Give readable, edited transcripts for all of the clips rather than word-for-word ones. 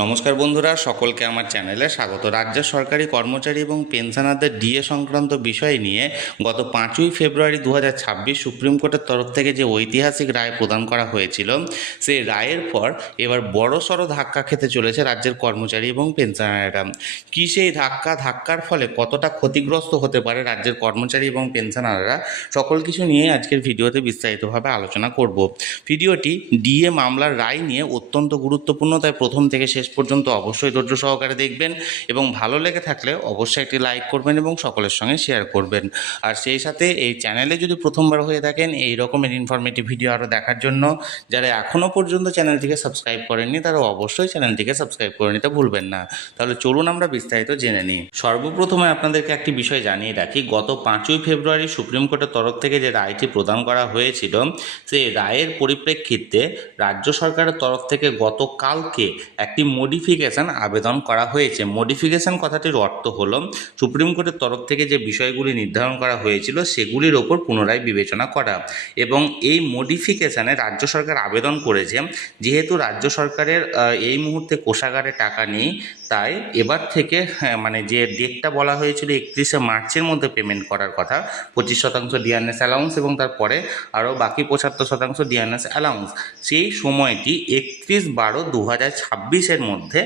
নমস্কার বন্ধুরা, সকলকে আমার চ্যানেলে স্বাগত। রাজ্য সরকারি কর্মচারী এবং পেনশনারদের ডিএ সংক্রান্ত বিষয় নিয়ে গত 5ই ফেব্রুয়ারি 2026 সুপ্রিম কোর্টের তরফ থেকে যে ঐতিহাসিক রায় প্রদান করা হয়েছিল, সেই রায়ের পর এবার বড়সড় ধাক্কা খেতে চলেছে রাজ্যের কর্মচারী এবং পেনশনাররা। কী সেই ধাক্কার ফলে কতটা ক্ষতিগ্রস্ত হতে পারে রাজ্যের কর্মচারী এবং পেনশনাররা, সকল কিছু নিয়ে আজকের ভিডিওতে বিস্তারিতভাবে আলোচনা করব। ভিডিওটি ডিএ মামলার রায় নিয়ে অত্যন্ত গুরুত্বপূর্ণ, তাই প্রথম থেকে শেষ পর্যন্ত অবশ্যই ধৈর্য সহকারে দেখবেন এবং ভালো লেগে থাকলে অবশ্যই একটি লাইক করবেন এবং সকলের সঙ্গে শেয়ার করবেন। আর সেই সাথে এই চ্যানেলে যদি প্রথমবার হয়ে থাকেন এই রকমের ইনফরমেটিভ ভিডিও আরও দেখার জন্য যারা এখনও পর্যন্ত চ্যানেলটিকে সাবস্ক্রাইব করেননি তারা অবশ্যই চ্যানেলটিকে সাবস্ক্রাইব করে নিতে ভুলবেন না। তাহলে চলুন আমরা বিস্তারিত জেনে নিই। সর্বপ্রথমে আপনাদেরকে একটি বিষয় জানিয়ে রাখি, গত 5ই ফেব্রুয়ারি সুপ্রিম কোর্টের তরফ থেকে যে রায়টি প্রদান করা হয়েছিল, সেই রায়ের পরিপ্রেক্ষিতে রাজ্য সরকারের তরফ থেকে গতকালকে একটি মডিফিকেশন আবেদন করা হয়েছে। মডিফিকেশন কথাটির অর্থ হলো সুপ্রিম কোর্টের তরফ থেকে যে বিষয়গুলি নির্ধারণ করা হয়েছিল সেগুলির ওপর পুনরায় বিবেচনা করা। এবং এই মডিফিকেশানে রাজ্য সরকার আবেদন করেছে, যেহেতু রাজ্য সরকারের এই মুহূর্তে কোষাগারে টাকা নেই, তাই এবার থেকে মানে যে ডেটটা বলা হয়েছিল 31শে মার্চের মধ্যে পেমেন্ট করার কথা, 25% ডিআরএস অ্যালাউন্স এবং তারপরে আরও বাকি 75% ডিআরএস অ্যালাউন্স, সেই সময়টি 31/12/2026 মধ্যে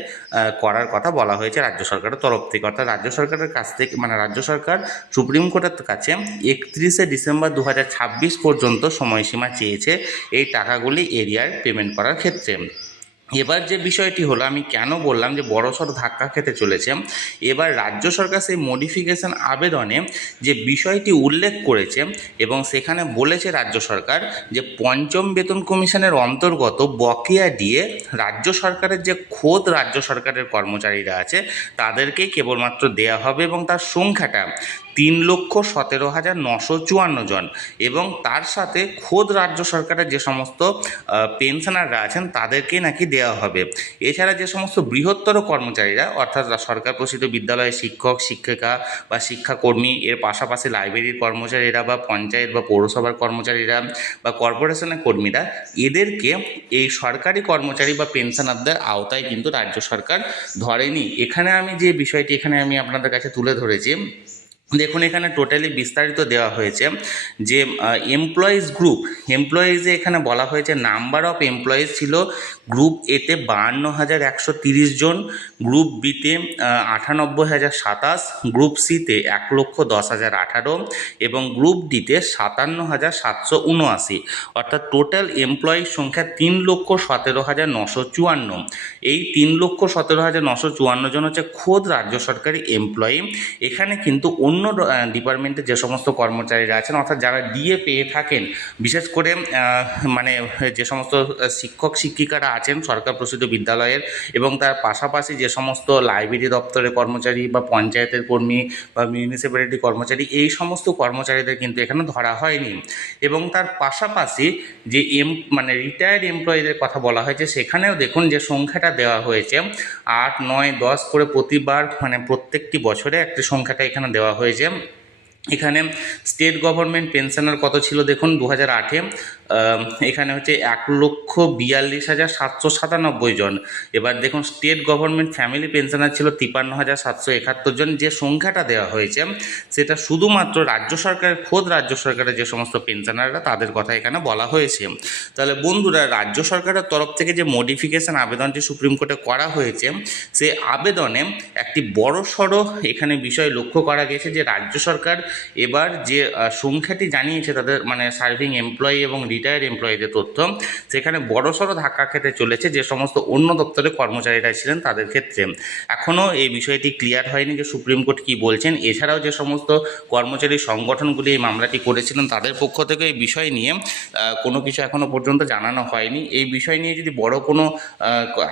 করার কথা বলা হয়েছে রাজ্য সরকারের তরফ থেকে। অর্থাৎ রাজ্য সরকারের কাছ থেকে রাজ্য সরকার সুপ্রিম কোর্টের কাছে 31শে ডিসেম্বর 2026 পর্যন্ত সময়সীমা চেয়েছে এই টাকাগুলি এরিয়ার পেমেন্ট করার ক্ষেত্রে। এবার যে বিষয়টি হলো, আমি কেন বললাম যে বড়সড় ধাক্কা খেতে চলেছে, এবার রাজ্য সরকার সেই মডিফিকেশন আবেদনে যে বিষয়টি উল্লেখ করেছে এবং সেখানে বলেছে রাজ্য সরকার যে পঞ্চম বেতন কমিশনের অন্তর্গত বকেয়া দিয়ে রাজ্য সরকারের যে খোদ রাজ্য সরকারের কর্মচারীরা আছে তাদেরকেই কেবলমাত্র দেয়া হবে এবং তার সংখ্যাটা 3,17,954 জন, এবং তার সাথে খোদ রাজ্য সরকারের যে সমস্ত পেনশনাররা আছেন তাদেরকেই নাকি দেওয়া হবে। এছাড়া যে সমস্ত বৃহত্তর কর্মচারীরা, অর্থাৎ সরকার প্রসিদ্ধ বিদ্যালয়ের শিক্ষক শিক্ষিকা বা শিক্ষাকর্মী, এর পাশাপাশি লাইব্রেরির কর্মচারীরা বা পঞ্চায়েত বা পৌরসভার কর্মচারীরা বা কর্পোরেশনের কর্মীরা, এদেরকে এই সরকারি কর্মচারী বা পেনশনারদের আওতায় কিন্তু রাজ্য সরকার ধরেনি। এখানে আমি যে বিষয়টি আমি আপনাদের কাছে তুলে ধরেছি, দেখুন এখানে টোটালি বিস্তারিত দেওয়া হয়েছে যে এমপ্লয়িজে এখানে বলা হয়েছে নাম্বার অফ এমপ্লয়িজ ছিল গ্রুপ এতে 52,130 জন, গ্রুপ বিতে 98,027, গ্রুপ সিতে 1,10,018 এবং গ্রুপ ডিতে 57,779। অর্থাৎ টোটাল এমপ্লয়ির সংখ্যা 3,17,954। এই 3,17,954 জন হচ্ছে খোদ রাজ্য সরকারি এমপ্লয়ি। এখানে কিন্তু অন্য ডিপার্টমেন্টে যে সমস্ত কর্মচারীরা আছেন, অর্থাৎ যারা ডিএ পেয়ে থাকেন, বিশেষ করে যে সমস্ত শিক্ষক শিক্ষিকারা আছেন সরকার প্রসিদ্ধ বিদ্যালয়ের, এবং তার পাশাপাশি যে সমস্ত লাইব্রেরি দপ্তরের কর্মচারী বা পঞ্চায়েতের কর্মী বা মিউনিসিপ্যালিটি কর্মচারী, এই সমস্ত কর্মচারীদের কিন্তু এখানে ধরা হয়নি। এবং তার পাশাপাশি যে রিটায়ার্ড এমপ্লয়িদের কথা বলা হয়েছে, সেখানেও দেখুন যে সংখ্যাটা দেওয়া হয়েছে 8, 9, 10 করে প্রতিবার প্রত্যেকটি বছরে একটি সংখ্যাটা এখানে দেওয়া হয়েছে। এখানে স্টেট গভর্নমেন্ট পেনশনার কত ছিল দেখুন 2008-এ, এখানে হচ্ছে 1,42,797 জন। এবার দেখুন স্টেট গভর্নমেন্ট ফ্যামিলি পেনশনার ছিল 53,771 জন। যে সংখ্যাটা দেওয়া হয়েছে সেটা শুধুমাত্র রাজ্য সরকারের খোদ রাজ্য সরকারের যে সমস্ত পেনশনাররা তাদের কথা এখানে বলা হয়েছে। তাহলে বন্ধুরা, রাজ্য সরকারের তরফ থেকে যে মডিফিকেশন আবেদনটি সুপ্রিম কোর্টে করা হয়েছে, সে আবেদনে একটি বড়সড় এখানে বিষয় লক্ষ্য করা গেছে যে রাজ্য সরকার এবার যে সংখ্যাটি জানিয়েছে তাদের সার্ভিং এমপ্লয়ি এবং রিটায়ার্ড এমপ্লয়িদের তথ্য, সেখানে বড়সড় ধাক্কা খেতে চলেছে যে সমস্ত অন্য দপ্তরে কর্মচারীরা ছিলেন তাদের ক্ষেত্রে। এখনও এই বিষয়টি ক্লিয়ার হয়নি যে সুপ্রিম কোর্ট কী বলছেন। এছাড়াও যে সমস্ত কর্মচারী সংগঠনগুলি এই মামলাটি করেছিলেন তাদের পক্ষ থেকে এই বিষয় নিয়ে কোনো কিছু এখনও পর্যন্ত জানানো হয়নি। এই বিষয় নিয়ে যদি বড় কোনো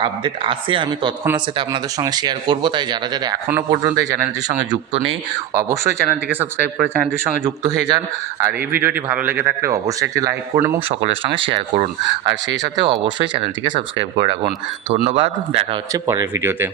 আপডেট আসে আমি তৎক্ষণাৎ সেটা আপনাদের সঙ্গে শেয়ার করব। তাই যারা যারা এখনও পর্যন্ত এই চ্যানেলটির সঙ্গে যুক্ত নেই অবশ্যই চ্যানেলটিকে সাবস্ক্রাইব করে চ্যানেলটির সঙ্গে যুক্ত হয়ে যান। আর এই ভিডিওটি ভালো লেগে থাকলে অবশ্যই একটি লাইক করুন এবং সকলের সঙ্গে শেয়ার করুন। আর সেই সাথে অবশ্যই চ্যানেলটিকে সাবস্ক্রাইব করে রাখুন। ধন্যবাদ, দেখা হচ্ছে পরের ভিডিওতে।